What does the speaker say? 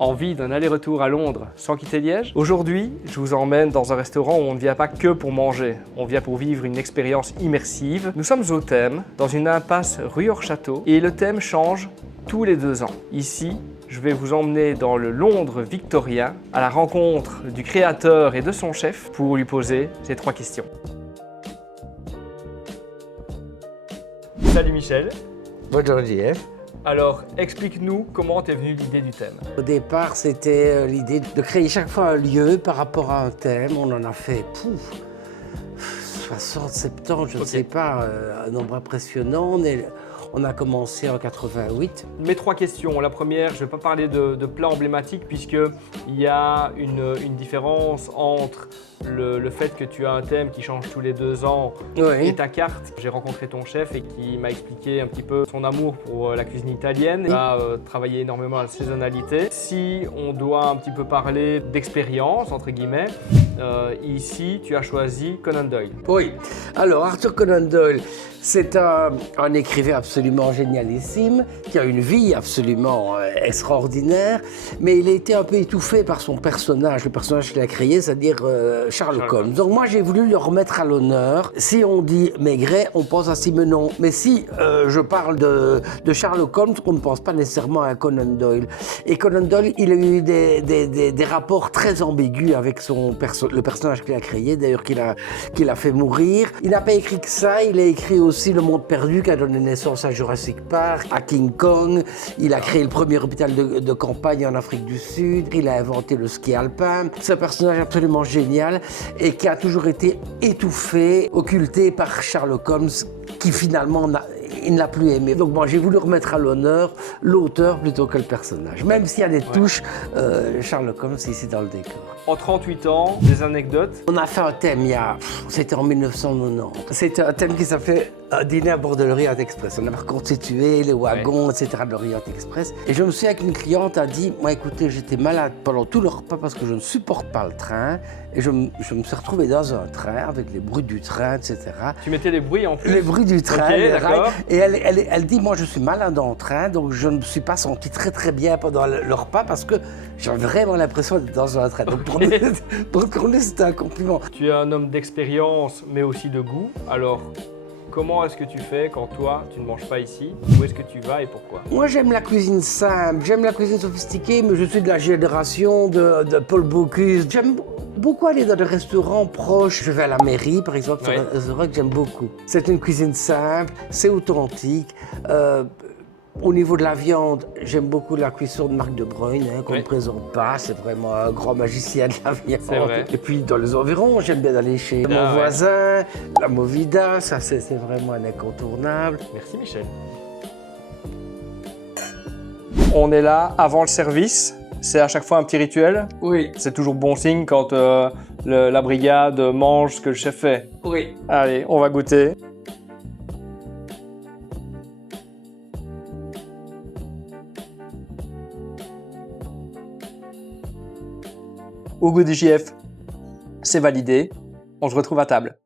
Envie d'un aller-retour à Londres sans quitter Liège? Aujourd'hui, je vous emmène dans un restaurant où on ne vient pas que pour manger, on vient pour vivre une expérience immersive. Nous sommes au Thème, dans une impasse rue Hors-Château, et le thème change tous les 2 ans. Ici, je vais vous emmener dans le Londres victorien, à la rencontre du créateur et de son chef, pour lui poser ces 3 questions. Salut Michel. Bonjour JF. Alors, explique-nous comment t'es venue l'idée du thème. Au départ, c'était l'idée de créer chaque fois un lieu par rapport à un thème. On en a fait 60, 70, je ne sais pas, un nombre impressionnant. On a commencé en 88. Mes 3 questions. La première, je ne vais pas parler de plats emblématiques puisqu'il y a une différence entre le fait que tu as un thème qui change tous les 2 ans et ta carte. J'ai rencontré ton chef et qui m'a expliqué un petit peu son amour pour la cuisine italienne. Il a travaillé énormément à la saisonnalité. Si on doit un petit peu parler d'expérience, entre guillemets, ici tu as choisi Conan Doyle. Oui, alors Arthur Conan Doyle, c'est un écrivain absolument génialissime, qui a une vie absolument extraordinaire, mais il a été un peu étouffé par son personnage, le personnage qu'il a créé, c'est-à-dire Sherlock Holmes. Donc moi j'ai voulu le remettre à l'honneur. Si on dit Maigret, on pense à Simenon, mais si je parle de Sherlock Holmes, on ne pense pas nécessairement à Conan Doyle. Et Conan Doyle, il a eu des rapports très ambigus avec le personnage qu'il a créé, d'ailleurs qu'il a fait mourir. Il n'a pas écrit que ça, il a écrit aussi Le Monde Perdu qui a donné naissance à Jurassic Park, à King Kong. Il a créé le premier hôpital de campagne en Afrique du Sud. Il a inventé le ski alpin. C'est un personnage absolument génial et qui a toujours été étouffé, occulté par Sherlock Holmes qui finalement il ne l'a plus aimé. Donc moi j'ai voulu remettre à l'honneur l'auteur plutôt que le personnage. Même s'il y a des touches Sherlock Holmes ici dans le décor. En 38 ans, des anecdotes? On a fait un thème c'était en 1990. C'était un thème qui s'appelait un dîner à bord de l'Orient Express. On avait reconstitué les wagons, etc. de l'Orient Express. Et je me souviens qu'une cliente a dit, moi écoutez, j'étais malade pendant tout le repas parce que je ne supporte pas le train. Et je me suis retrouvé dans un train avec les bruits du train, etc. Tu mettais les bruits en plus? Les bruits du train, okay, d'accord. Et elle dit, moi je suis malade en train, donc je ne me suis pas senti très bien pendant le repas parce que j'avais vraiment l'impression d'être dans un train. Donc pour nous, c'était un compliment. Tu es un homme d'expérience, mais aussi de goût. Alors, comment est-ce que tu fais quand toi, tu ne manges pas ici? Où est-ce que tu vas et pourquoi? Moi, j'aime la cuisine simple, j'aime la cuisine sophistiquée, mais je suis de la génération de Paul Bocuse. J'aime beaucoup aller dans des restaurants proches. Je vais à la mairie, par exemple, c'est un restaurant que j'aime beaucoup. C'est une cuisine simple, c'est authentique. Au niveau de la viande, j'aime beaucoup la cuisson de Marc de Bruyne, qu'on ne présente pas. C'est vraiment un grand magicien de la viande. C'est vrai. Et puis dans les environs, j'aime bien aller chez mon voisin, la Movida, ça c'est vraiment un incontournable. Merci Michel. On est là avant le service. C'est à chaque fois un petit rituel. Oui. C'est toujours bon signe quand la brigade mange ce que le chef fait. Oui. Allez, on va goûter. Au goût du JF, c'est validé. On se retrouve à table.